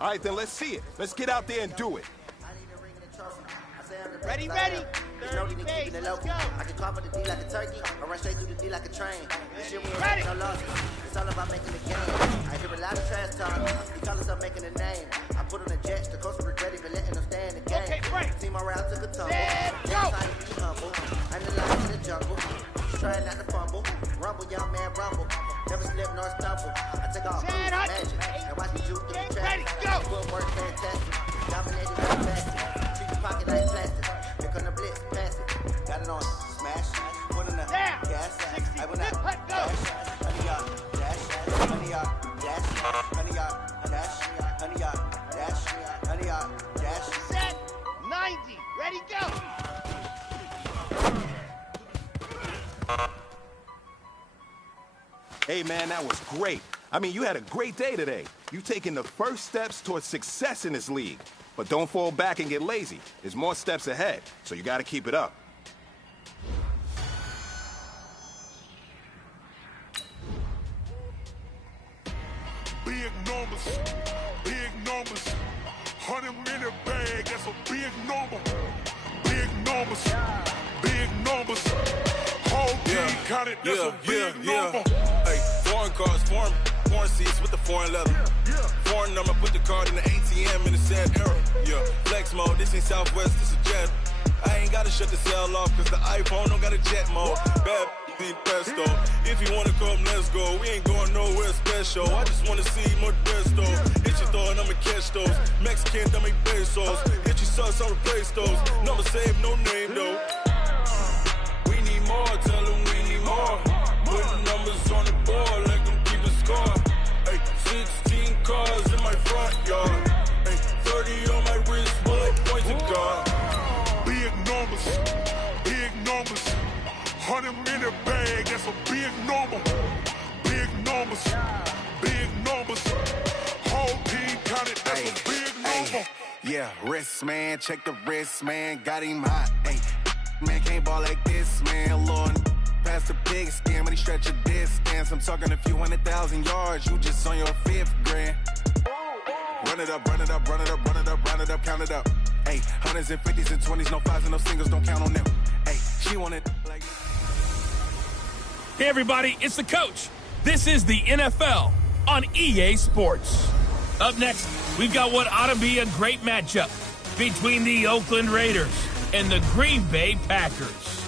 All right, then let's see it. Let's get out there and do it. Ready, ready. 30 pace, let's go. I can call for the D like a turkey, or run straight through the D like a train. This shit we ain't Ready. no losses. It's all about making the game. I hear a lot of trash talk. He call us up making a name. I put on the jets, the coach regret even letting them stay in the game. Okay, break. Team morale took a tumble. Set, go. Decided to be humble. I'm the lion in the jungle. Trying not to fumble. Rumble, young man, rumble. Never slip nor stumble. I take off Set, hut. magic. And watch me juke through the Get ready, traffic. go. Footwork fantastic. Dominated like plastic. Treat your pocket like plastic. Here come the blitz, pass it. Got it on, smash. Put in the Down. gas. 60, I will not let go. dash. 100 yard dash. 100 yard dash. 100 yard dash. 100 yard dash. 100 yard dash. Set, 90, ready, go. Hey, man, that was great. I mean, you had a great day today. You've taken the first steps towards success in this league. But don't fall back and get lazy. There's more steps ahead, so you got to keep it up. Big numbers, big numbers. 100-minute bag, that's a big number. Big numbers, big numbers. Whole team counted, that's a big number. Hey, foreign cars, foreign seats with the foreign leather. Foreign number, put the card in the ATM in the sad era. Yeah, flex mode, this ain't Southwest, this a jet. I ain't gotta shut the cell off, cause the iPhone don't got a jet mode. Bad need pesto. If you wanna come, let's go. We ain't going nowhere special. I just wanna see more desto. Hit your throw and I'ma catch those. Mexican, dummy pesos. Hit your sauce, I'll replace those. Number save, no name though. We need more, tell them we need more. Put numbers on the board, let them keep the score. Hey, 16 cars in my front yard. Hey, 30 on my wrist, bullet points of God. Big numbers, big numbers. 100-minute bag, that's a big number. Big numbers, big numbers. Whole team counted, that's a big number. Yeah, wrist man, check the wrist man, got him hot. Hey, man can't ball like this, man. Lord, past the big scam when he stretch a distance. I'm talking a few 100,000 yards, you just on your 5th grand. Run it up, run it up, run it up, run it up, run it up, count it up. Hey, hundreds and 50s and 20s, no 5s and no singles, don't count on them. Hey, she want it like. Hey everybody, it's the coach. This is the NFL on EA Sports. Up next, we've got what ought to be a great matchup between the Oakland Raiders and the Green Bay Packers.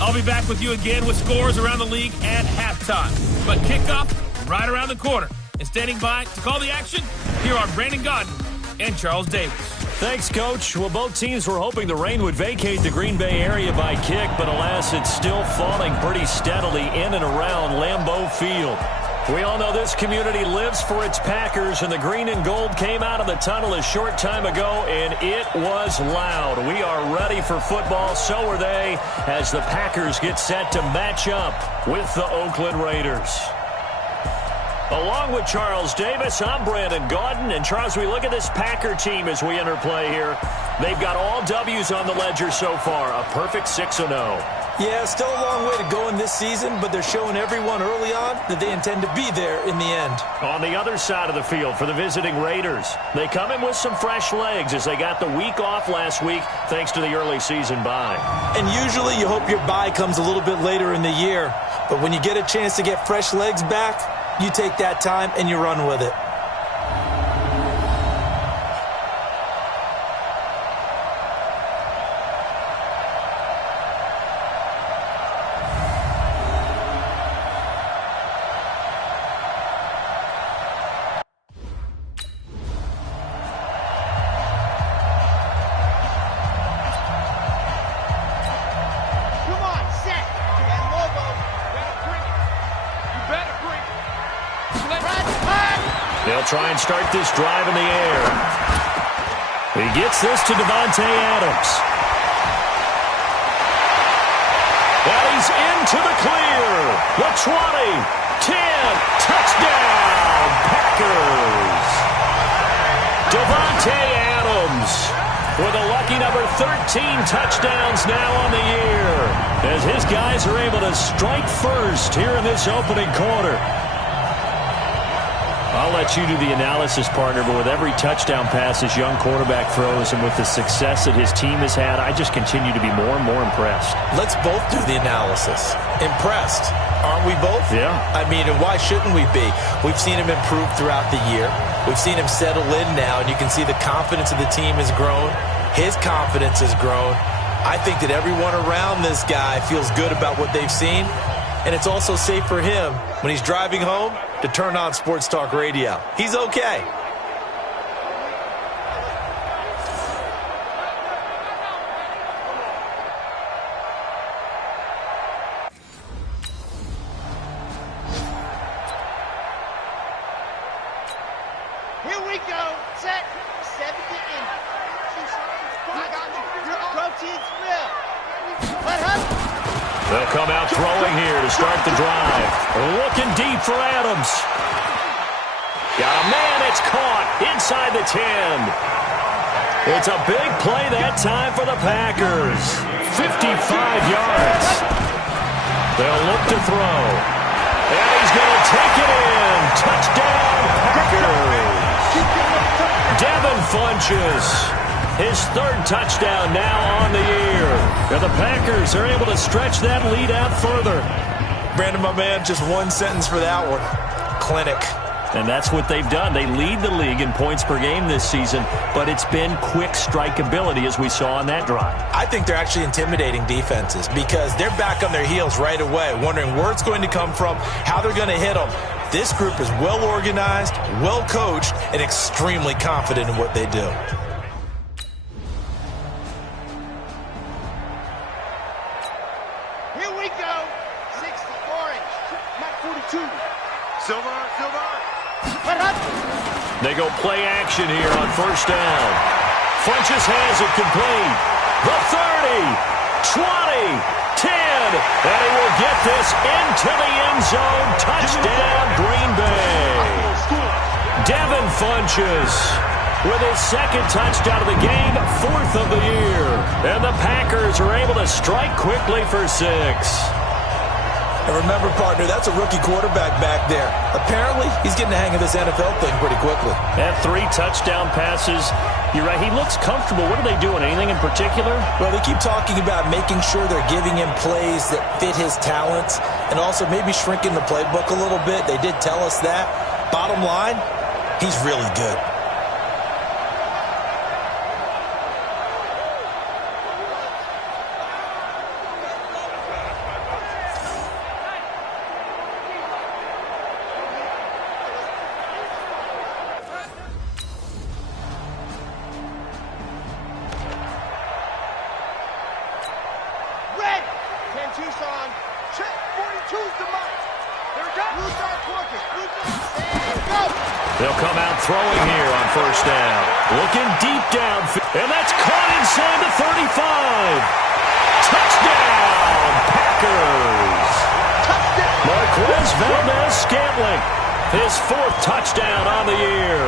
I'll be back with you again with scores around the league at halftime. But kickoff right around the corner. And standing by to call the action, here are Brandon Godden and Charles Davis. Thanks, Coach. Well, both teams were hoping the rain would vacate the Green Bay area by kick, but alas, it's still falling pretty steadily in and around Lambeau Field. We all know this community lives for its Packers, and the green and gold came out of the tunnel a short time ago, and it was loud. We are ready for football, so are they, as the Packers get set to match up with the Oakland Raiders. Along with Charles Davis, I'm Brandon Gaudin. And Charles, we look at this Packer team as we interplay here. They've got all W's on the ledger so far, a perfect 6-0. Yeah, still a long way to go in this season, but they're showing everyone early on that they intend to be there in the end. On the other side of the field for the visiting Raiders, they come in with some fresh legs as they got the week off last week thanks to the early season bye. And usually you hope your bye comes a little bit later in the year, but when you get a chance to get fresh legs back, you take that time and you run with it. Come on, set. And Lobo, better bring it. You better bring it. They'll try and start this drive in the air. He gets this to Davante Adams. And he's into the clear. The 20, 10, touchdown, Packers. Davante Adams with a lucky number 13 touchdowns now on the year, as his guys are able to strike first here in this opening quarter. I'll let you do the analysis, partner, but with every touchdown pass this young quarterback throws and with the success that his team has had, I just continue to be more and more impressed. Let's both do the analysis. Impressed. Aren't we both? Yeah. I mean, and why shouldn't we be? We've seen him improve throughout the year. We've seen him settle in now, and you can see the confidence of the team has grown. His confidence has grown. I think that everyone around this guy feels good about what they've seen, and it's also safe for him when he's driving home to turn on Sports Talk Radio. He's okay. Here we go. Set. 70 in. I got you. Your protein's real. Let her. They'll come out throwing here to start the drive. Looking deep for Adams. Got a man, it's caught inside the 10. It's a big play that time for the Packers. 55 yards. They'll look to throw. And he's going to take it in. Touchdown, Packers. Devin Funchess. His third touchdown now on the year. And the Packers are able to stretch that lead out further. Brandon, my man, just one sentence for that one. Clinic. And that's what they've done. They lead the league in points per game this season, but it's been quick strikeability as we saw on that drive. I think they're actually intimidating defenses because they're back on their heels right away, wondering where it's going to come from, how they're going to hit them. This group is well organized, well coached, and extremely confident in what they do. Here we go. 60 orange. Mac 42. Silver. Let her. They go play action here on first down. Funchess has it complete. The 30, 20, 10, and he will get this into the end zone. Touchdown, Green Bay. Devin Funchess with his second touchdown of the game, fourth of the year. And the Packers are able to strike quickly for 6. And remember, partner, that's a rookie quarterback back there. Apparently, he's getting the hang of this NFL thing pretty quickly. Had 3 touchdown passes. You're right, he looks comfortable. What are they doing? Anything in particular? Well, they keep talking about making sure they're giving him plays that fit his talents and also maybe shrinking the playbook a little bit. They did tell us that. Bottom line, he's really good. Tucson. Check. 42's the mark. There we go. Blue Star Porkers. Blue Star. And go. They'll come out throwing here on first down. Looking deep downfield. And that's caught inside the 35. Touchdown, Packers. Touchdown. Marquez Valdez-Scantling. His 4th touchdown on the year.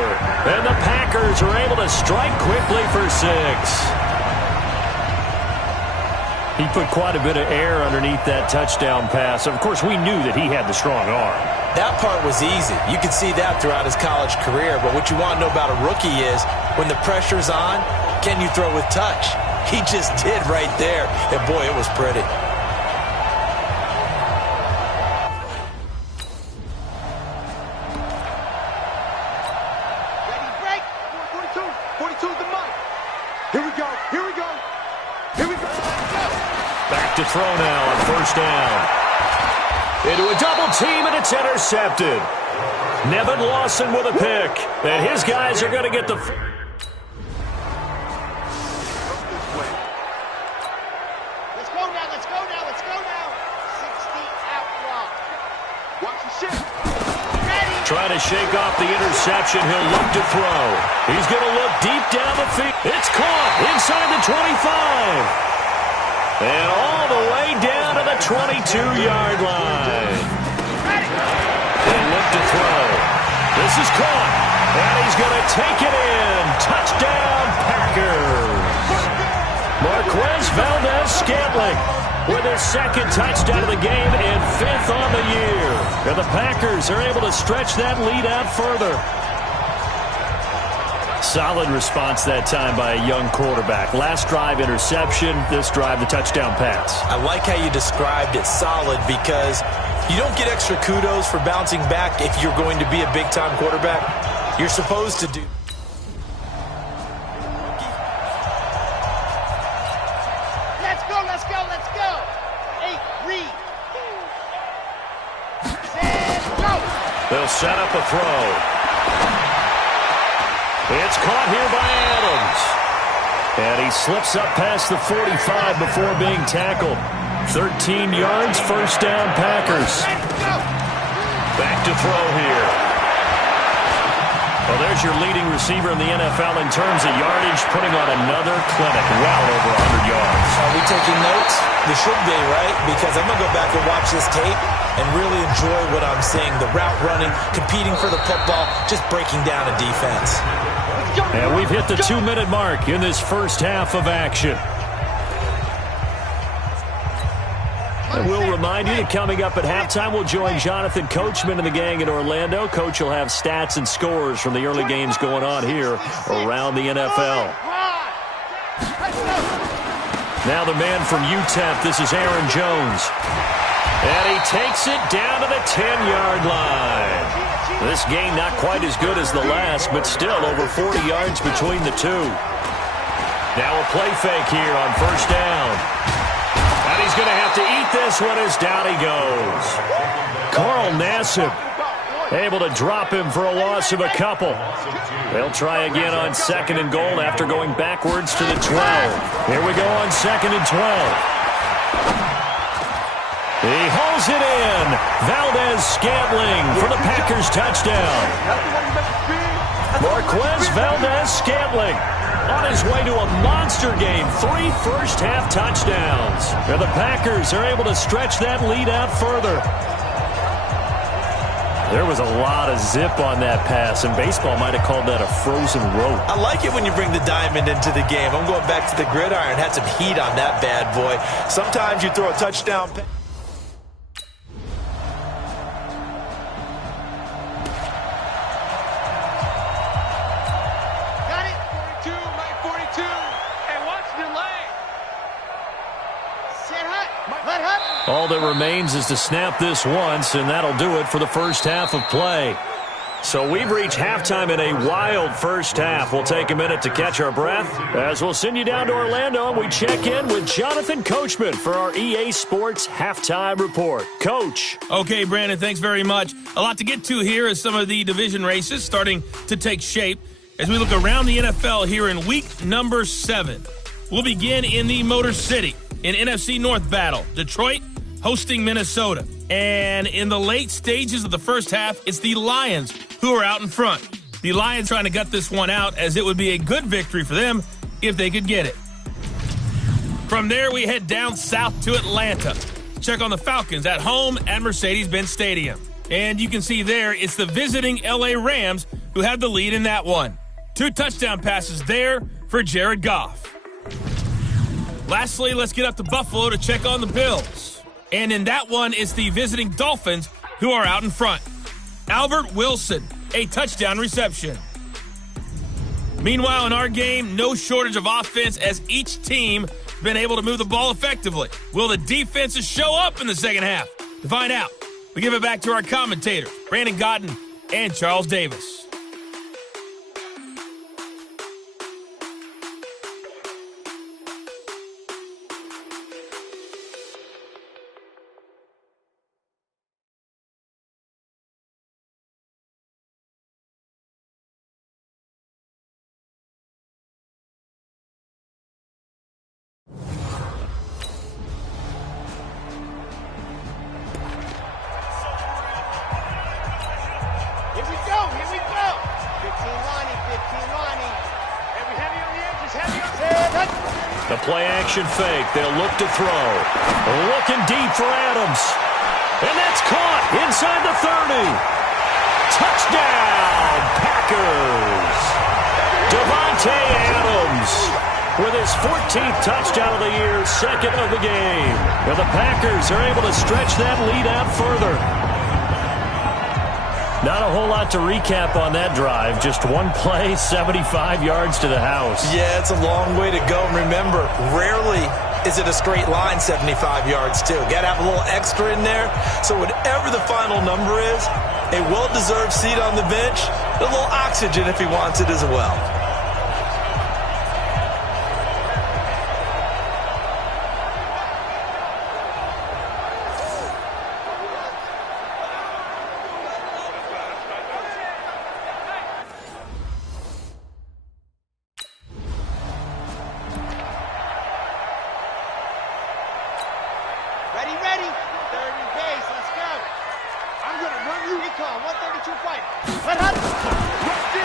And the Packers are able to strike quickly for 6. He put quite a bit of air underneath that touchdown pass. Of course, we knew that he had the strong arm. That part was easy. You could see that throughout his college career. But what you want to know about a rookie is when the pressure's on, can you throw with touch? He just did right there. And, boy, it was pretty. Ready, break. 42. 42's the mark. Here we go. Here we go. Here we go. Back to throw now on first down. Into a double team, and it's intercepted. Nevin Lawson with a pick. And his guys are going to get the... Let's go now. Let's go now. Let's go now. 60 out block. Watch the shift. Ready. Trying to shake off the interception. He'll look to throw. He's going to look deep down the field. It's caught inside the 25. And all the way down to the 22-yard line. They look to throw. This is caught. And he's going to take it in. Touchdown, Packers. Marquez Valdez-Scantling with his second touchdown of the game and 5th on the year. And the Packers are able to stretch that lead out further. Solid response that time by a young quarterback. Last drive, interception. This drive, the touchdown pass. I like how you described it, solid, because you don't get extra kudos for bouncing back if you're going to be a big-time quarterback. You're supposed to do. Let's go, let's go, let's go. Hey, read. Set, go. They'll set up a throw. It's caught here by Adams. And he slips up past the 45 before being tackled. 13 yards, first down, Packers. Back to throw here. Well, there's your leading receiver in the NFL in terms of yardage, putting on another clinic, well over 100 yards. Are we taking notes? This should be, right? Because I'm going to go back and watch this tape and really enjoy what I'm seeing. The route running, competing for the football, just breaking down a defense. And we've hit the 2-minute mark in this first half of action. And we'll remind you that coming up at halftime, we'll join Jonathan Coachman and the gang in Orlando. Coach will have stats and scores from the early games going on here around the NFL. Now the man from UTEP, this is Aaron Jones. And he takes it down to the 10-yard line. This game not quite as good as the last, but still over 40 yards between the two. Now a play fake here on first down. And he's going to have to eat this one as down he goes. Carl Nassib able to drop him for a loss of a couple. They'll try again on 2nd and goal after going backwards to the 12. Here we go on 2nd and 12. He holds it in. Valdez-Scantling for the Packers touchdown. Marquez Valdez-Scantling on his way to a monster game. 3 first-half touchdowns. And the Packers are able to stretch that lead out further. There was a lot of zip on that pass, and baseball might have called that a frozen rope. I like it when you bring the diamond into the game. I'm going back to the gridiron. Had some heat on that bad boy. Sometimes you throw a touchdown pass. All that remains is to snap this once, and that'll do it for the first half of play. So we've reached halftime in a wild first half. We'll take a minute to catch our breath as we'll send you down to Orlando and we check in with Jonathan Coachman for our EA Sports Halftime Report. Coach. Okay, Brandon, thanks very much. A lot to get to here as some of the division races starting to take shape as we look around the NFL here in week number 7. We'll begin in the Motor City in NFC North battle. Detroit hosting Minnesota. And in the late stages of the first half, it's the Lions who are out in front. The Lions trying to gut this one out as it would be a good victory for them if they could get it. From there, we head down south to Atlanta. Check on the Falcons at home at Mercedes-Benz Stadium. And you can see there, it's the visiting LA Rams who have the lead in that one. 2 touchdown passes there for Jared Goff. Lastly, let's get up to Buffalo to check on the Bills. And in that one, it's the visiting Dolphins who are out in front. Albert Wilson, a touchdown reception. Meanwhile, in our game, no shortage of offense as each team has been able to move the ball effectively. Will the defenses show up in the second half? To find out, we give it back to our commentators, Brandon Godden and Charles Davis. The play-action fake. They'll look to throw. Looking deep for Adams. And that's caught inside the 30. Touchdown, Packers. Davante Adams with his 14th touchdown of the year, second of the game. And the Packers are able to stretch that lead out further. Not a whole lot to recap on that drive. Just one play, 75 yards to the house. Yeah, it's a long way to go. And remember, rarely is it a straight line 75 yards, too. Got to have a little extra in there. So whatever the final number is, a well-deserved seat on the bench, a little oxygen if he wants it as well. Ready? Third and base, let's go. I'm going to run you. Recall, 132 fight.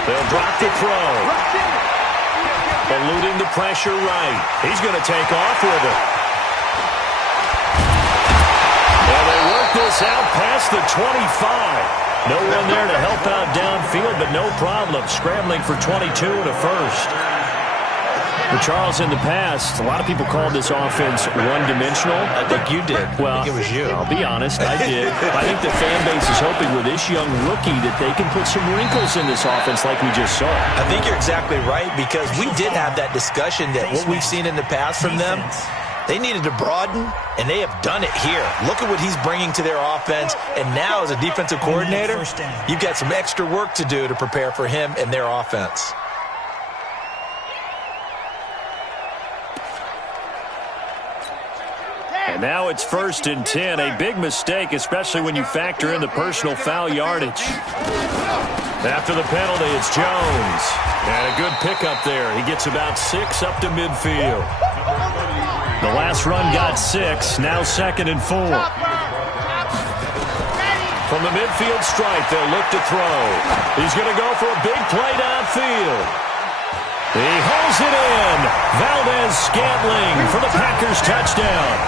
They'll drop the throw. Eluding the pressure right. He's going to take off with it. And they work this out past the 25. No one there to help out downfield, but no problem. Scrambling for 22 and a first. But Charles, in the past, a lot of people called this offense one-dimensional. I think you did. Well, I think it was you. I'll be honest, I did. I think the fan base is hoping with this young rookie that they can put some wrinkles in this offense like we just saw. I think you're exactly right, because we did have that discussion that what we've seen in the past from them, they needed to broaden, and they have done it here. Look at what he's bringing to their offense, and now as a defensive coordinator, you've got some extra work to do to prepare for him and their offense. And now it's 1st and 10, a big mistake, especially when you factor in the personal foul yardage. After the penalty, it's Jones. And a good pickup there. He gets about 6 up to midfield. The last run got 6, now 2nd and 4. From the midfield stripe, they'll look to throw. He's going to go for a big play downfield. He hauls it in. Valdez-Scantling for the Packers touchdown.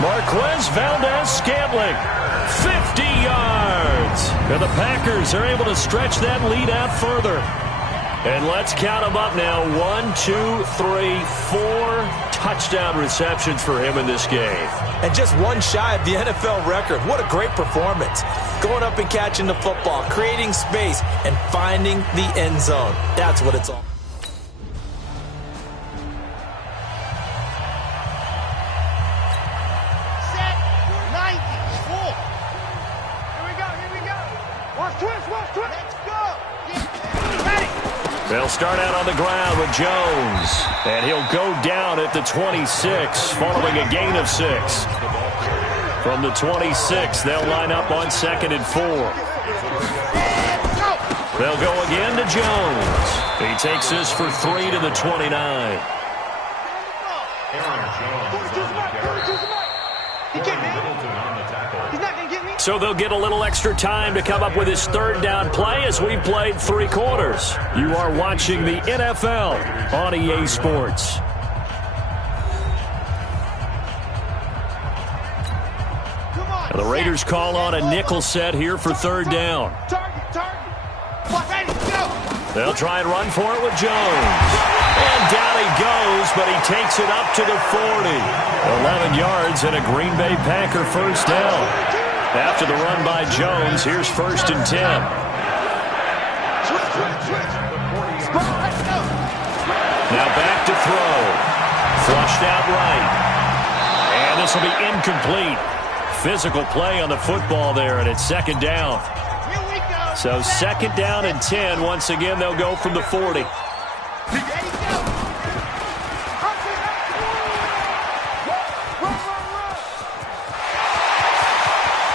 Marquez Valdez-Scantling, 50 yards. And the Packers are able to stretch that lead out further. And let's count them up now. 1, 2, 3, 4 touchdown receptions for him in this game. And just one shy of the NFL record. What a great performance. Going up and catching the football, creating space, and finding the end zone. That's what it's all. Set, 90, full. Here we go. Watch twist. Let's go. Ready. They'll start out on the ground with Jones. And he'll go down at the 26, following a gain of 6. From the 26, they'll line up on 2nd and 4. They'll go again to Jones. He takes this for 3 to the 29. So they'll get a little extra time to come up with his 3rd down play as we've played 3 quarters. You are watching the NFL on EA Sports. And the Raiders call on a nickel set here for 3rd down. They'll try and run for it with Jones. And down he goes, but he takes it up to the 40. 11 yards and a Green Bay Packer 1st down. After the run by Jones, here's 1st and 10. Now back to throw. Flushed out right. And this will be incomplete. Physical play on the football there, and it's 2nd down. So 2nd down and 10. Once again, they'll go from the 40.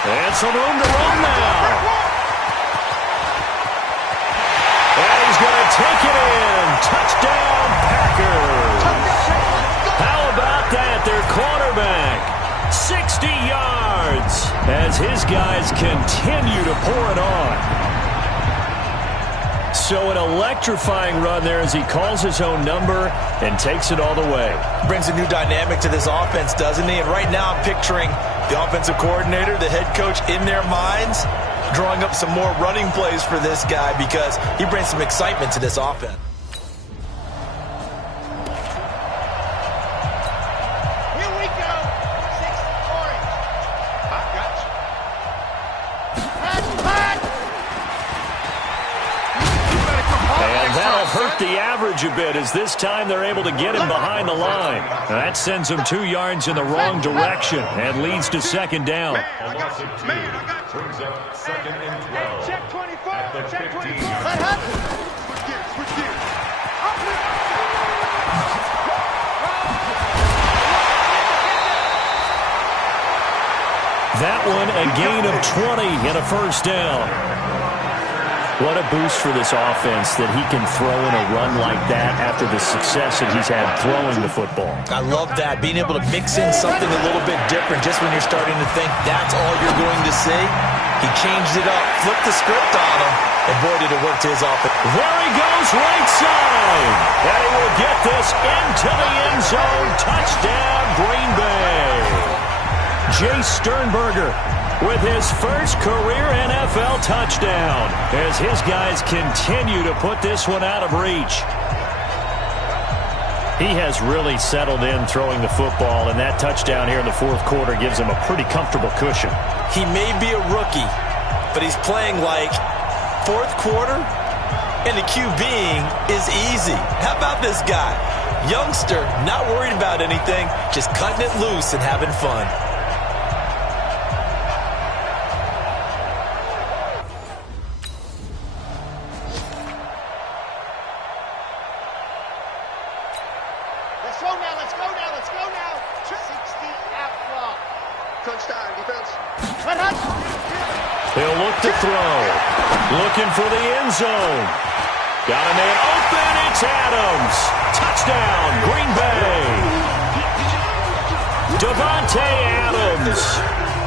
And some room to run now. And he's going to take it in. Touchdown, Packers. How about that? Their quarterback, 60 yards, as his guys continue to pour it on. So an electrifying run there as he calls his own number and takes it all the way. Brings a new dynamic to this offense, doesn't he? And right now I'm picturing the offensive coordinator, the head coach in their minds, drawing up some more running plays for this guy because he brings some excitement to this offense. up the average a bit, as this time they're able to get him behind the line. Now that sends him 2 yards in the wrong direction and leads to second down. Brings up second and 12. Check 24. Check 24. Switch gears. That one a gain of 20 and a first down. What a boost for this offense that he can throw in a run like that after the success that he's had throwing the football. I love that, being able to mix in something a little bit different just when you're starting to think that's all you're going to see. He changed it up, flipped the script on him, and boy, did it work to his offense. There he goes, right side. And he will get this into the end zone. Touchdown, Green Bay. Jay Sternberger with his first career NFL touchdown as his guys continue to put this one out of reach. He has really settled in throwing the football, and that touchdown here in the fourth quarter gives him a pretty comfortable cushion. He may be a rookie, but he's playing like fourth quarter, and the QBing is easy. How about this guy? Youngster, not worried about anything, just cutting it loose and having fun. He'll look to throw. Looking for the end zone. Got a man open. It's Adams. Touchdown, Green Bay. Devontae Adams,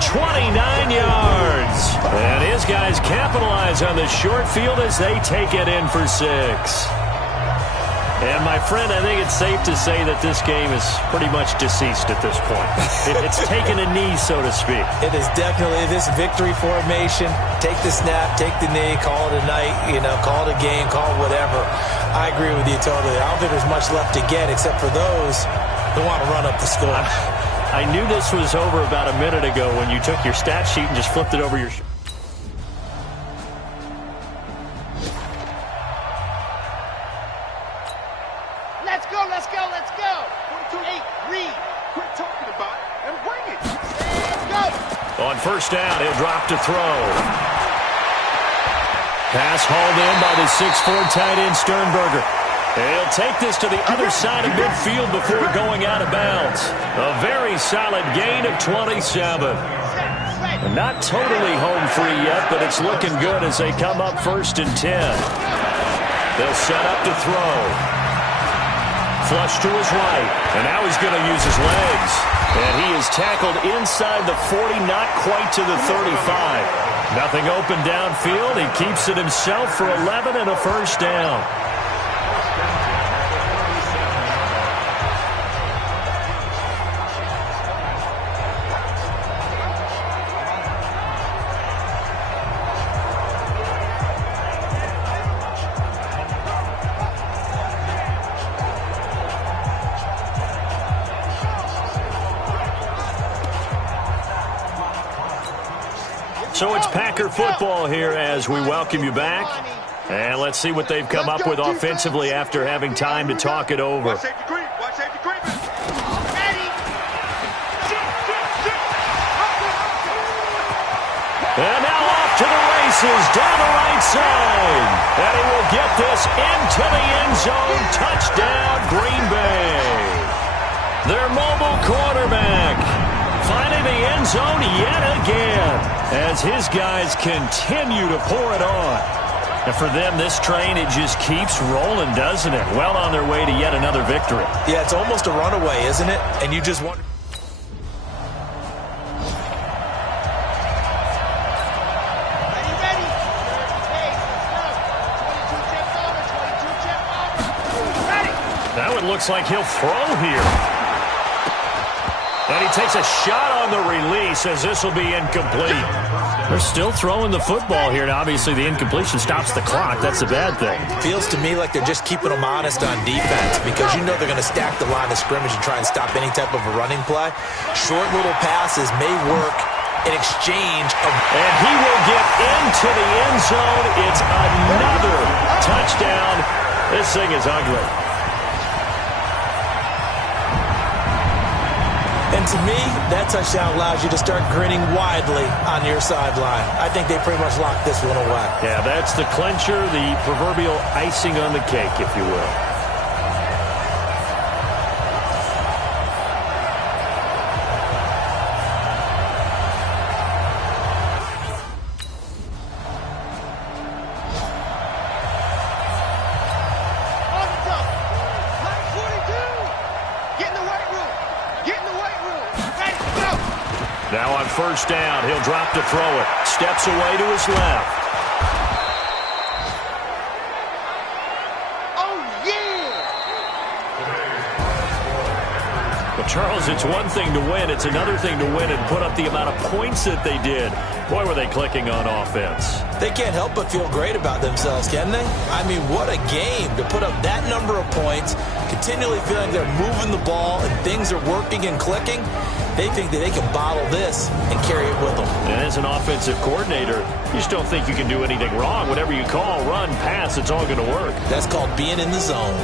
29 yards. And his guys capitalize on the short field as they take it in for 6. And, my friend, I think it's safe to say that this game is pretty much deceased at this point. It's taken a knee, so to speak. It is definitely this victory formation. Take the snap, take the knee, call it a night, call it a game, call it whatever. I agree with you totally. I don't think there's much left to get except for those who want to run up the score. I knew this was over about a minute ago when you took your stat sheet and just flipped it over your shoulder. Let's go. 1, 2, 8, read. Quit talking about it and bring it. Let's go. On first down, he'll drop to throw. Pass hauled in by the 6'4" tight end Sternberger. He'll take this to the other side of midfield before going out of bounds. A very solid gain of 27. And not totally home free yet, but it's looking good as they come up 1st and 10. They'll set up to throw. Flush to his right, and now he's going to use his legs. And he is tackled inside the 40, not quite to the 35. Nothing open downfield. He keeps it himself for 11 and a first down. So it's Packer football here as we welcome you back. And let's see what they've come up with offensively after having time to talk it over. Watch safety creep. Watch safety creep. Ready. And now off to the races down the right side. And he will get this into the end zone. Touchdown, Green Bay. Their mobile quarterback finding the end zone yet again as his guys continue to pour it on. And for them, this train, it just keeps rolling, doesn't it? Well on their way to yet another victory. Yeah, it's almost a runaway, isn't it? And you just want... Ready. Hey, let's go. 22 check over. Ready. That one looks like he'll throw here. And he takes a shot on the release as this will be incomplete. They're still throwing the football here, and obviously the incompletion stops the clock. That's a bad thing. Feels to me like they're just keeping them honest on defense because you know they're going to stack the line of scrimmage and try and stop any type of a running play. Short little passes may work in exchange of... And he will get into the end zone. It's another touchdown. This thing is ugly. And to me, that touchdown allows you to start grinning widely on your sideline. I think they pretty much locked this one away. Yeah, that's the clincher, the proverbial icing on the cake, if you will. Now on first down, he'll drop to throw it. Steps away to his left. Oh, yeah! But Charles, it's one thing to win. It's another thing to win and put up the amount of points that they did. Boy, were they clicking on offense. They can't help but feel great about themselves, can they? I mean, what a game to put up that number of points, continually feeling they're moving the ball and things are working and clicking. They think that they can bottle this and carry it with them. And as an offensive coordinator, you just don't think you can do anything wrong. Whatever you call, run, pass, it's all going to work. That's called being in the zone.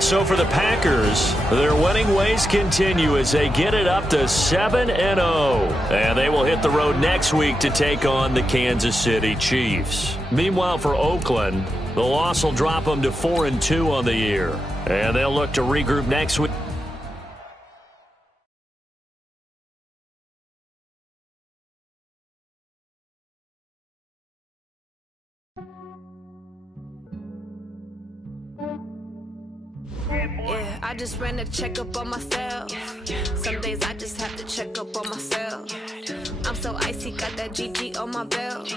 So for the Packers, their winning ways continue as they get it up to 7-0. And they will hit the road next week to take on the Kansas City Chiefs. Meanwhile, for Oakland, the loss will drop them to 4-2 on the year. And they'll look to regroup next week. Yeah, I just ran a checkup on myself. Some days I just have to check up on myself. I'm so icy, got that GG on my belt.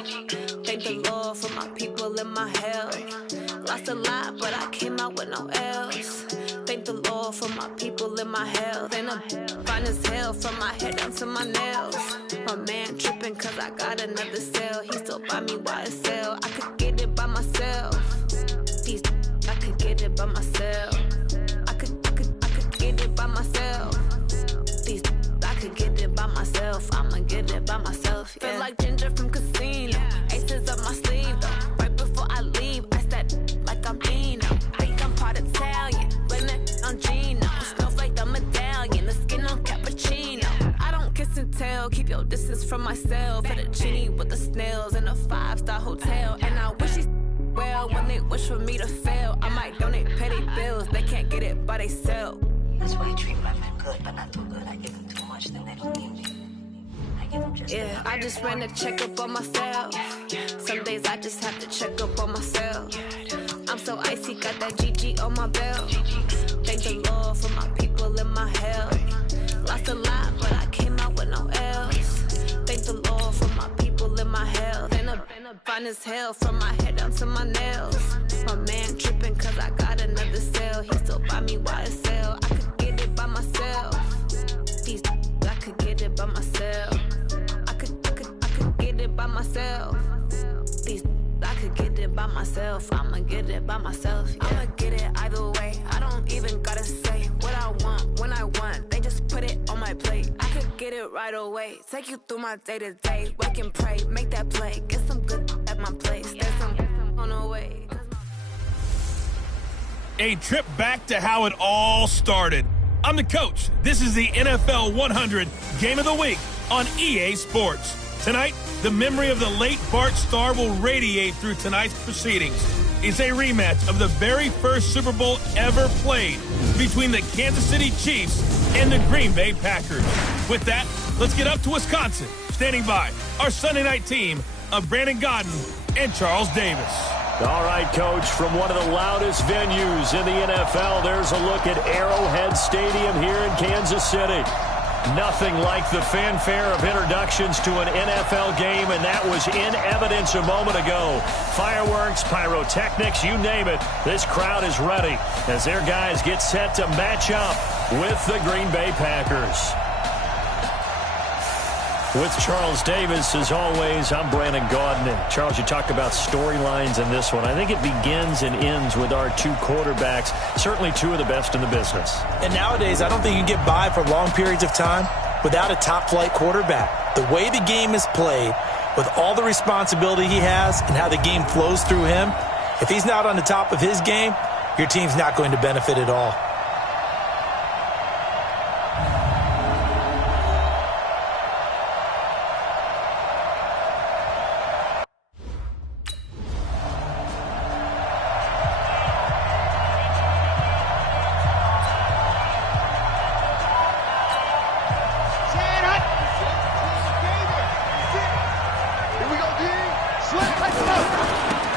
Thank the Lord for my people and my health. Lost a lot, but I came out with no L's. Thank the Lord for my people and my health. And I'm fine as hell from my head down to my nails. My man tripping cause I got another cell. He still buy me YSL. I could get it by myself. I could get it by myself. I could get it by myself. I could get it by myself. I'ma get it by myself. Yeah. Feel like Ginger from Casino. Aces up my sleeve though. Right before I leave, I step like I'm Dino. Think I'm part Italian. Blame that on Gino. Snowflake the medallion. The skin on cappuccino. I don't kiss and tell. Keep your distance from myself. Fettuccine with the snails in a 5-star hotel. And I wish he's well, when they wish for me to fail, I might donate petty bills. They can't get it by they sell. That's why you treat women good, but not too good. I give them too much, then they don't need me. I give them just enough. I just ran a checkup on myself. Some days I just have to check up on myself. I'm so icy, got that GG on my belt. Thank the Lord for my people and my health. Lost a lot, but I came out with no L's. Thank the Lord for my people and my health. And I'm fine as hell from my head down to my nails. My man tripping cause I got another cell. He still buy me YSL. I could get it by myself. I could get it by myself. I could get it by myself. I could get it by myself. I'ma get it by myself. Yeah. I'ma get it either way. I don't even gotta say what I want when I want. They just put it on my plate. I could get it right away. Take you through my day to day. Wake and pray, make that play. Get some good at my place. There's some on the way. A trip back to how it all started. I'm the coach. This is the NFL 100 Game of the Week on EA Sports. Tonight, the memory of the late Bart Starr will radiate through tonight's proceedings. It's a rematch of the very first Super Bowl ever played between the Kansas City Chiefs and the Green Bay Packers. With that, let's get up to Wisconsin. Standing by, our Sunday night team of Brandon Godden and Charles Davis. All right, Coach, from one of the loudest venues in the NFL, there's a look at Arrowhead Stadium here in Kansas City. Nothing like the fanfare of introductions to an NFL game, and that was in evidence a moment ago. Fireworks, pyrotechnics, you name it. This crowd is ready as their guys get set to match up with the Green Bay Packers. With Charles Davis, as always, I'm Brandon Gaudin. And Charles, you talk about storylines in this one. I think it begins and ends with our two quarterbacks, certainly two of the best in the business. And nowadays, I don't think you can get by for long periods of time without a top-flight quarterback. The way the game is played, with all the responsibility he has and how the game flows through him, If he's not on the top of his game, your team's not going to benefit at all.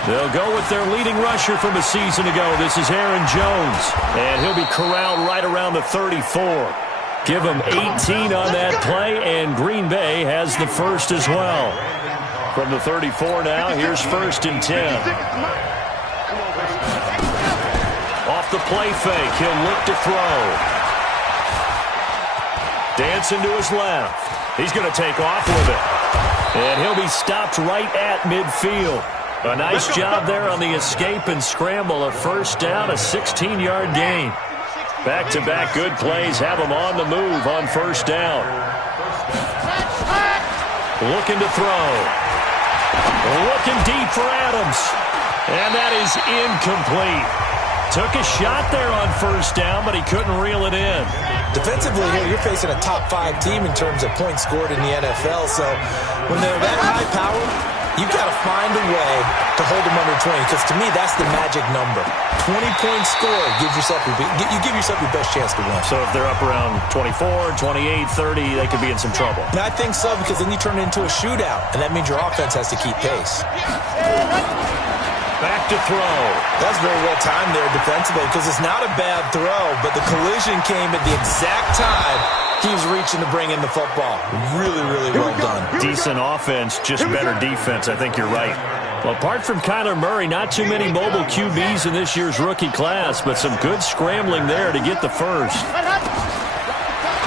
They'll go with their leading rusher from a season ago. This is Aaron Jones, and he'll be corralled right around the 34. Give him 18 on that play, and Green Bay has the first as well. From the 34 now, here's 1st and 10. Off the play fake, he'll look to throw. Dancing to his left. He's going to take off with it. And he'll be stopped right at midfield. A nice job there on the escape and scramble. A first down, a 16-yard gain. Back-to-back good plays have him on the move on first down. Looking to throw. Looking deep for Adams. And that is incomplete. Took a shot there on first down, but he couldn't reel it in. Defensively here, you're facing a top 5 team in terms of points scored in the NFL. So when they're that high-powered, you've got to find a way to hold them under 20, because to me, that's the magic number. 20 points scored, you give yourself your best chance to win. So if they're up around 24, 28, 30, they could be in some trouble. And I think so, because then you turn it into a shootout, and that means your offense has to keep pace. Back to throw. That's very well timed there defensively, because it's not a bad throw, but the collision came at the exact time he was reaching to bring in the football. Really, really well done. Decent offense, just better defense. I think you're right. Well, apart from Kyler Murray, not too many mobile QBs in this year's rookie class, but some good scrambling there to get the first.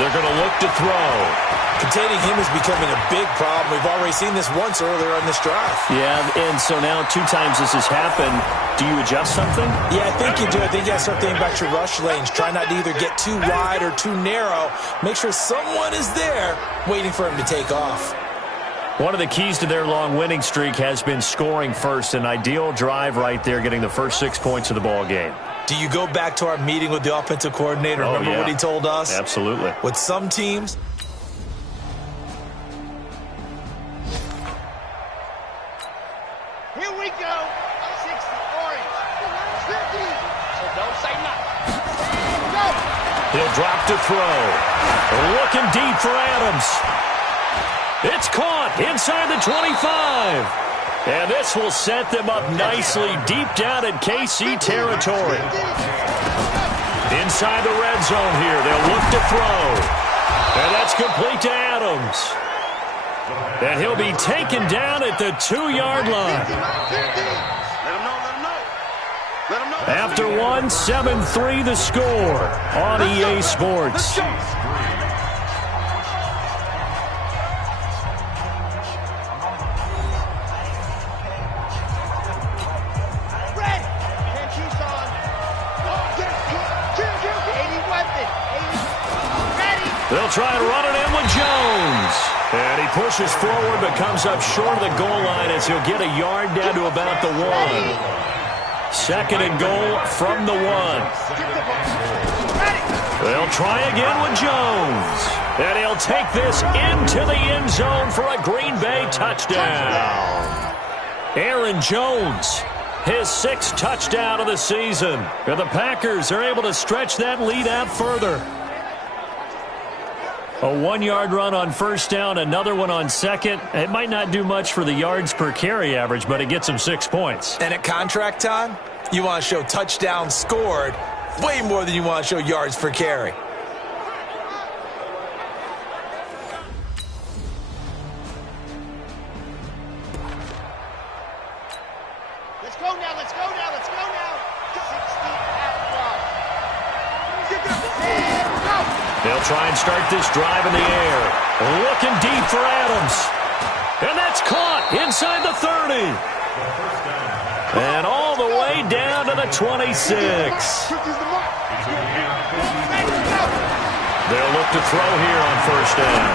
They're going to look to throw. Containing him is becoming a big problem. We've already seen this once earlier on this drive. Yeah, and so now 2 times this has happened. Do you adjust something? Yeah, I think you do. I think you have to start thinking about your rush lanes. Try not to either get too wide or too narrow. Make sure someone is there waiting for him to take off. One of the keys to their long winning streak has been scoring first. An ideal drive right there, getting the first 6 points of the ball game. Do you go back to our meeting with the offensive coordinator? Remember what he told us? Absolutely. With some teams, here we go. 60 orange. 50. So don't say nothing. Go. He'll drop to throw. Looking deep for Adams. It's caught inside the 25. And this will set them up nicely deep down in KC territory. Inside the red zone here. They'll look to throw. And that's complete to Adams. And he'll be taken down at the 2-yard line. After one, 7-3 the score on EA Sports. They'll try and run it in with Jones. And he pushes forward but comes up short of the goal line as he'll get a yard down to about the 1. 2nd and goal from the 1. They'll try again with Jones. And he'll take this into the end zone for a Green Bay touchdown. Aaron Jones, his 6th touchdown of the season. And the Packers are able to stretch that lead out further. A 1-yard run on first down, another one on 2nd. It might not do much for the yards per carry average, but it gets them 6 points. And at contract time, you want to show touchdowns scored way more than you want to show yards per carry. Let's go now, let's go now, let's go now. 60 They'll try and start this drive in the air. Looking deep for Adams. And that's caught inside the 30. And all the way down to the 26. They'll look to throw here on first down.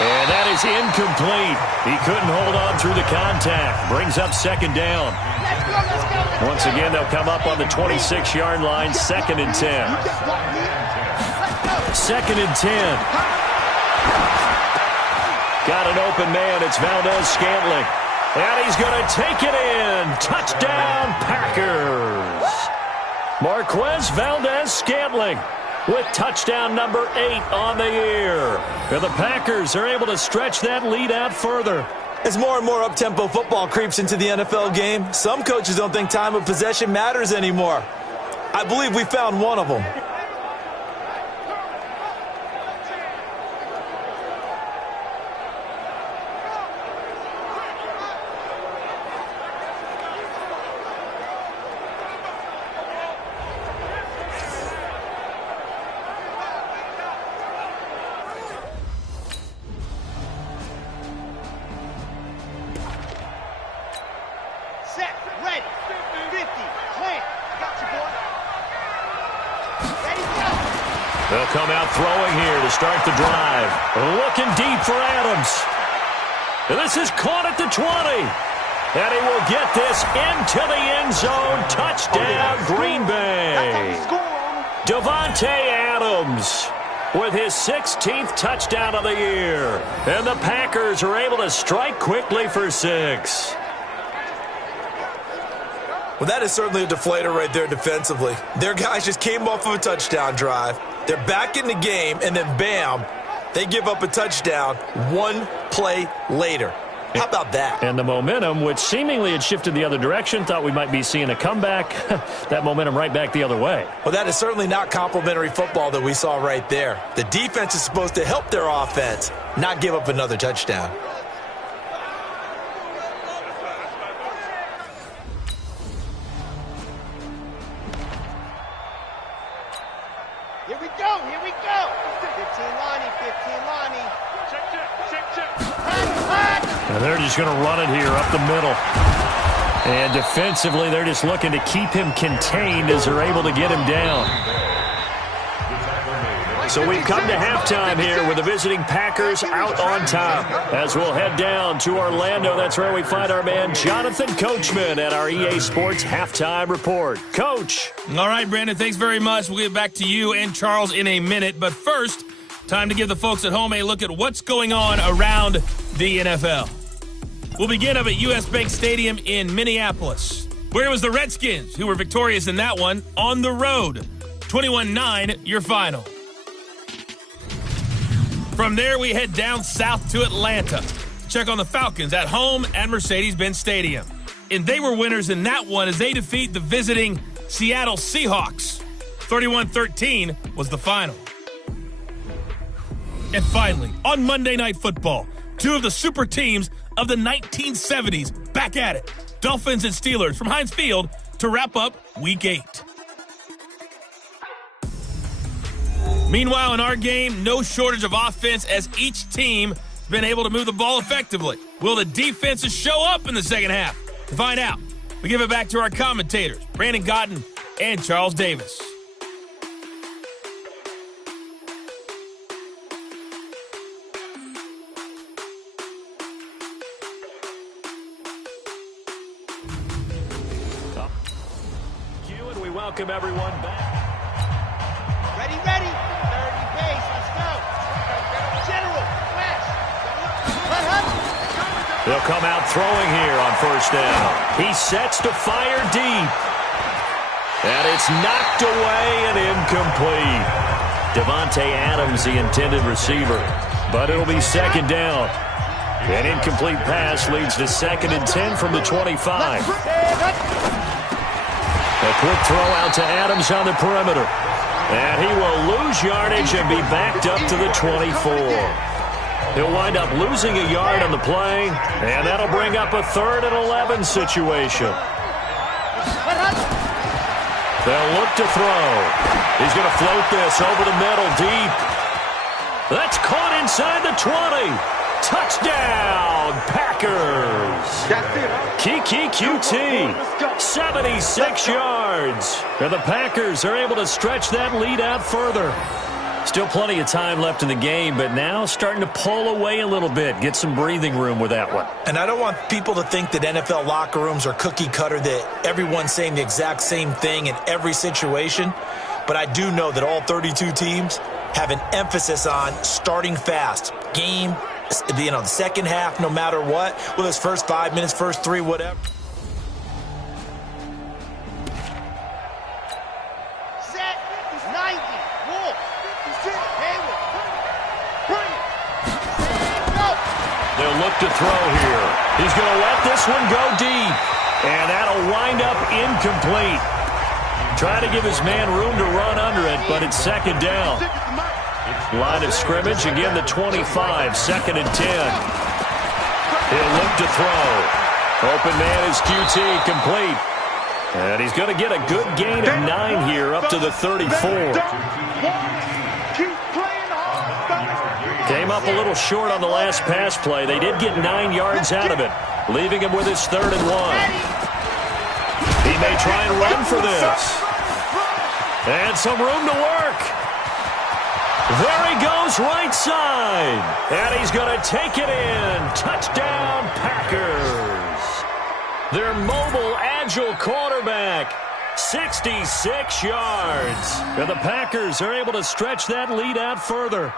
And that is incomplete. He couldn't hold on through the contact. Brings up 2nd down. Let's go, let's go. Once again, they'll come up on the 26-yard line, 2nd and 10. 2nd and 10. Got an open man. It's Valdez-Scantling. And he's going to take it in. Touchdown, Packers. Marquez Valdez-Scantling with touchdown number 8 on the year. And the Packers are able to stretch that lead out further. As more and more up-tempo football creeps into the NFL game, some coaches don't think time of possession matters anymore. I believe we found one of them. Set, ready, 50, plant. Got you, boy. Ready, go. They'll come out throwing here to start the drive. Looking deep for Adams. And this is caught at the 20. And he will get this into the end zone. Touchdown, Green Bay. Davante Adams with his 16th touchdown of the year. And the Packers are able to strike quickly for 6. Well, that is certainly a deflator right there defensively. Their guys just came off of a touchdown drive. They're back in the game, and then bam, they give up a touchdown 1 play later. How about that? And the momentum, which seemingly had shifted the other direction, thought we might be seeing a comeback. That momentum right back the other way. Well, that is certainly not complimentary football that we saw right there. The defense is supposed to help their offense, not give up another touchdown. Here we go, here we go. 15 Lonnie, 15 Lonnie. Check. And they're just going to run it here up the middle. And defensively, they're just looking to keep him contained as they're able to get him down. So we've come to halftime here with the visiting Packers out on top. As we'll head down to Orlando, that's where we find our man Jonathan Coachman at our EA Sports Halftime Report. Coach. All right, Brandon, thanks very much. We'll get back to you and Charles in a minute. But first, time to give the folks at home a look at what's going on around the NFL. We'll begin up at U.S. Bank Stadium in Minneapolis, where it was the Redskins who were victorious in that one on the road. 21-9, your final. From there, we head down south to Atlanta to check on the Falcons at home at Mercedes-Benz Stadium. And they were winners in that one as they defeat the visiting Seattle Seahawks. 31-13 was the final. And finally, on Monday Night Football, two of the super teams of the 1970s back at it. Dolphins and Steelers from Heinz Field to wrap up Week 8. Meanwhile, in our game, no shortage of offense as each team has been able to move the ball effectively. Will the defenses show up in the second half? To find out, we give it back to our commentators, Brandon Gotten and Charles Davis. And we welcome everyone back. Ready, 30 pace, let's go. General, flash. They'll come out throwing here on first down. He sets to fire deep. And it's knocked away and incomplete. Davante Adams, the intended receiver. But it'll be second down. An incomplete pass leads to 2nd and 10 from the 25. A quick throw out to Adams on the perimeter. And he will lose yardage and be backed up to the 24. He'll wind up losing a yard on the play, and that'll bring up a 3rd and 11 situation. They'll look to throw. He's going to float this over the middle deep. That's caught inside the 20. Touchdown, Packers. Kiki QT, 76 yards. And the Packers are able to stretch that lead out further. Still plenty of time left in the game, but now starting to pull away a little bit, get some breathing room with that one. And I don't want people to think that NFL locker rooms are cookie cutter, that everyone's saying the exact same thing in every situation. But I do know that all 32 teams have an emphasis on starting fast. Game, the second half, no matter what, whether it's first 5 minutes, first 3, whatever. Set, 90, Wolf, Hayward, bring it, go. They'll look to throw here. He's going to let this one go deep, and that'll wind up incomplete. Trying to give his man room to run under it, but it's second down. Line of scrimmage, again the 25, second and 10. He'll look to throw. Open man is QT, complete. And he's going to get a good gain of 9 here, up to the 34. Came up a little short on the last pass play. They did get 9 yards out of it, leaving him with his 3rd and 1. He may try and run for this. And some room to work. There he goes, right side. And he's going to take it in. Touchdown, Packers. Their mobile, agile quarterback, 66 yards. And the Packers are able to stretch that lead out further.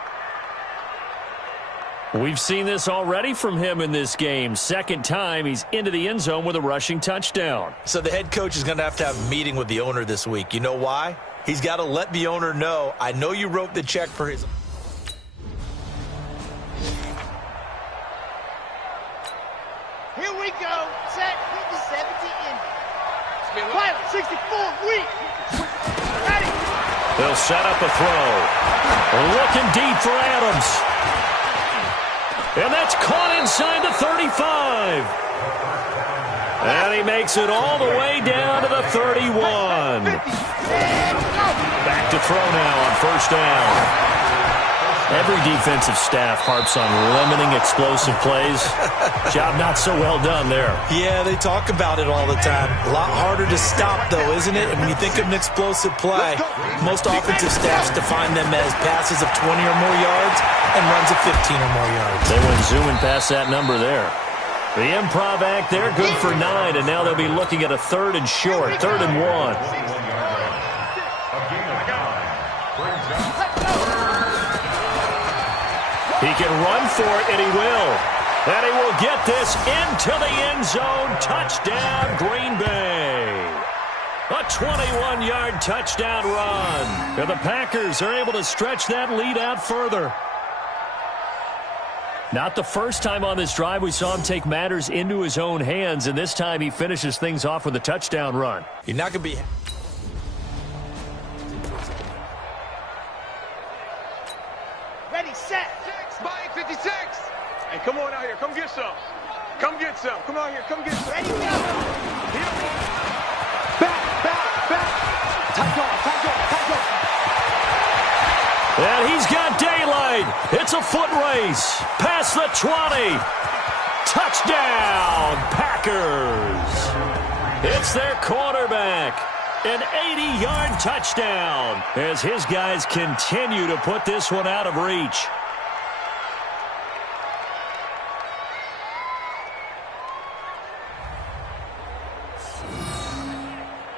We've seen this already from him in this game. Second time he's into the end zone with a rushing touchdown. So the head coach is going to have a meeting with the owner this week. You know why? He's got to let the owner know, I know you wrote the check for his... Here we go. Set, 70 in. Pilot, 64, weak. Ready. They'll set up a throw. Looking deep for Adams. And that's caught inside the 35. And he makes it all the way down to the 31. Back to throw now on first down. Every defensive staff harps on limiting explosive plays. Job not so well done there. Yeah, they talk about it all the time. A lot harder to stop, though, isn't it? And when you think of an explosive play, most offensive staffs define them as passes of 20 or more yards and runs of 15 or more yards. They went zooming past that number there. The improv act there, good for 9, and now they'll be looking at a 3rd and short, 3rd and 1. He can run for it, and he will. And he will get this into the end zone. Touchdown, Green Bay. A 21-yard touchdown run. And the Packers are able to stretch that lead out further. Not the first time on this drive we saw him take matters into his own hands, and this time he finishes things off with a touchdown run. You're not going to be... Ready, set. Spike 56. Hey, come on out here. Come get some. Come get some. Come out here. Come get some. Ready, go. Back. Tight off. And he's got daylight. It's a foot race. Past the 20. Touchdown, Packers. It's their quarterback. An 80-yard touchdown as his guys continue to put this one out of reach.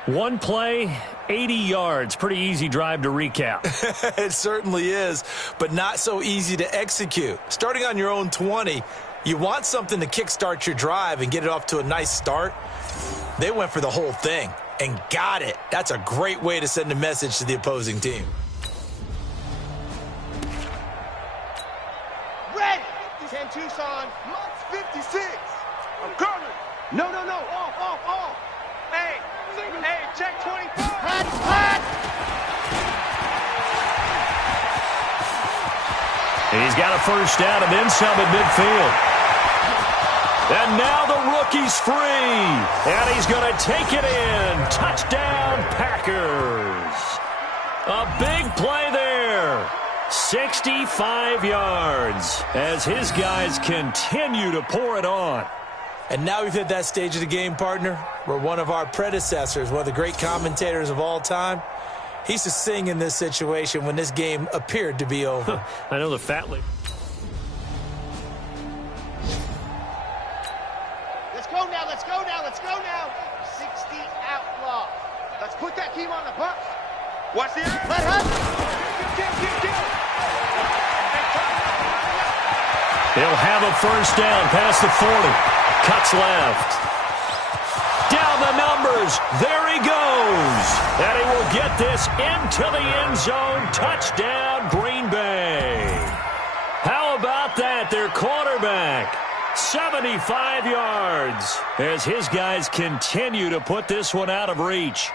One play, 80 yards. Pretty easy drive to recap. It certainly is, but not so easy to execute. Starting on your own 20, you want something to kickstart your drive and get it off to a nice start. They went for the whole thing and got it. That's a great way to send a message to the opposing team. Ready. 10 Tucson. Max 56. I'm coming. No. Off. Hey, check 25. Hot. He's got a first down and then some at midfield. And now the rookie's free. And he's going to take it in. Touchdown, Packers. A big play there. 65 yards as his guys continue to pour it on. And now we've hit that stage of the game, partner, where one of our predecessors, one of the great commentators of all time, He used to sing in this situation when this game appeared to be over. I know the fat lady. Let's go now, let's go now, let's go now. 60 outlaw. Let's put that team on the bus. Watch the air. Let her. He'll have a first down past the 40. Cuts left. Down the numbers. There he goes. And he will get this into the end zone. Touchdown, Green Bay. How about that? Their quarterback. 75 yards as his guys continue to put this one out of reach.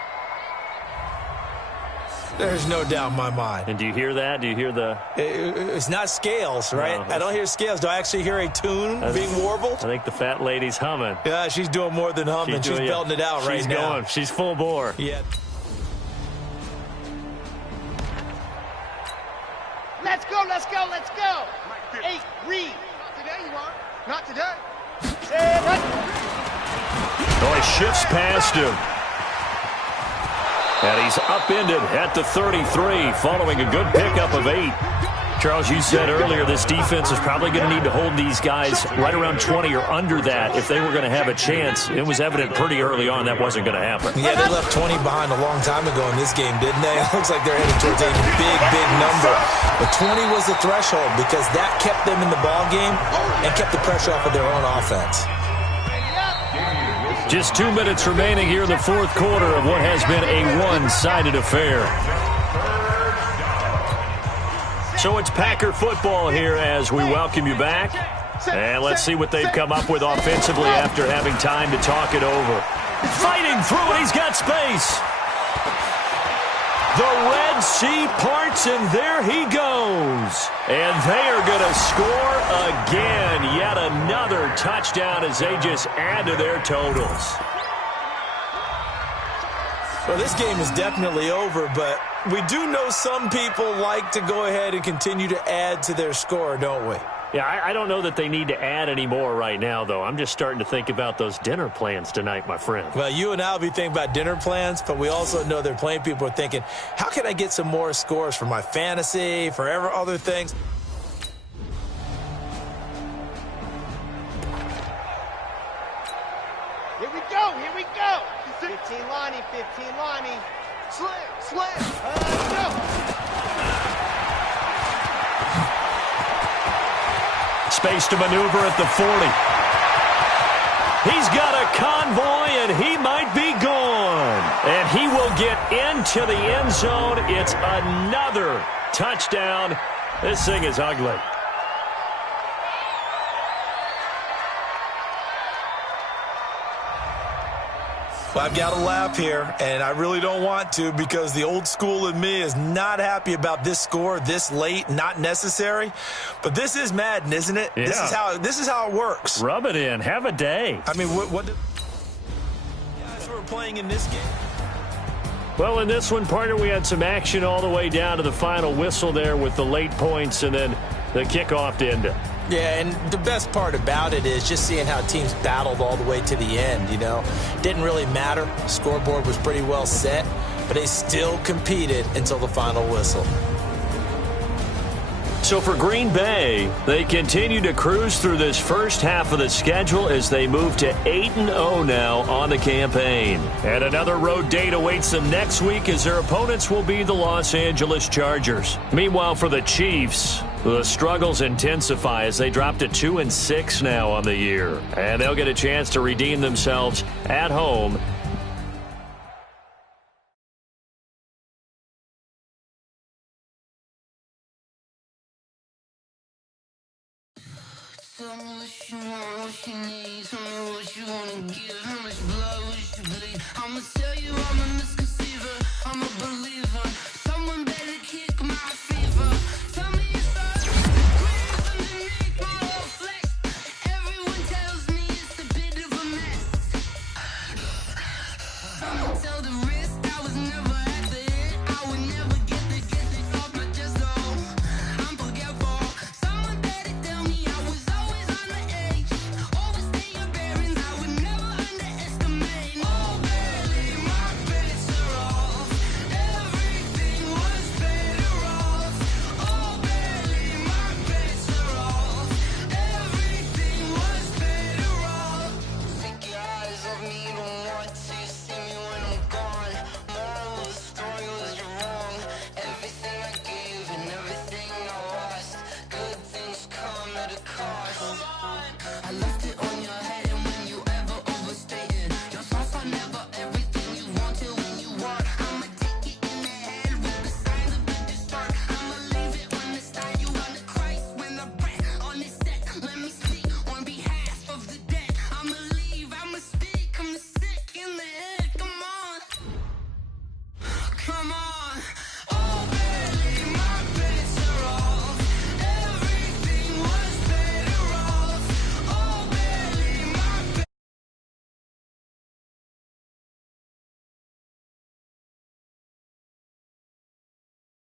There's no doubt in my mind. And do you hear that? Do you hear the... It's not scales, right? No, I don't hear scales. Do I actually hear a tune being warbled? I think the fat lady's humming. Yeah, she's doing more than humming. She's belting it out right now. She's going. She's full bore. Yeah. Let's go, let's go, let's go. 8, read. Not today, you are. Not today. Oh, he shifts past him. And he's upended at the 33 following a good pickup of 8. Charles, you said earlier this defense is probably going to need to hold these guys right around 20 or under that if they were going to have a chance. It was evident pretty early on that wasn't going to happen. Yeah, they left 20 behind a long time ago in this game, didn't they? It looks like they're headed towards a big number. But 20 was the threshold because that kept them in the ball game and kept the pressure off of their own offense. Just 2 minutes remaining here in the fourth quarter of what has been a one-sided affair. So it's Packer football here as we welcome you back. And let's see what they've come up with offensively after having time to talk it over. Fighting through it, he's got space. The Red Sea parts, and there he goes. And they are going to score again. Yet another touchdown as they just add to their totals. Well, this game is definitely over, but we do know some people like to go ahead and continue to add to their score, don't we? Yeah, I don't know that they need to add any more right now, though. I'm just starting to think about those dinner plans tonight, my friend. Well, you and I will be thinking about dinner plans, but we also know they're playing people are thinking, how can I get some more scores for my fantasy, for other things? Here we go, here we go. 15 Lonnie, 15 Lonnie. Slam. Go. Space to maneuver at the 40. He's got a convoy, and he might be gone. And he will get into the end zone. It's another touchdown. This thing is ugly. Well, I've got to laugh here, and I really don't want to because the old school in me is not happy about this score this late, not necessary. But this is Madden, isn't it? Yeah. This is how it works. Rub it in. Have a day. I mean, what the guys who are playing in this game? Well, in this one, partner, we had some action all the way down to the final whistle there with the late points and then the kickoff to end it. Yeah, and the best part about it is just seeing how teams battled all the way to the end, you know. Didn't really matter. Scoreboard was pretty well set, but they still competed until the final whistle. So for Green Bay, they continue to cruise through this first half of the schedule as they move to 8-0 now on the campaign. And another road date awaits them next week as their opponents will be the Los Angeles Chargers. Meanwhile, for the Chiefs, the struggles intensify as they drop to 2-6 now on the year. And they'll get a chance to redeem themselves at home. Tell me what you want, what you need. Tell me what you wanna give. How much blood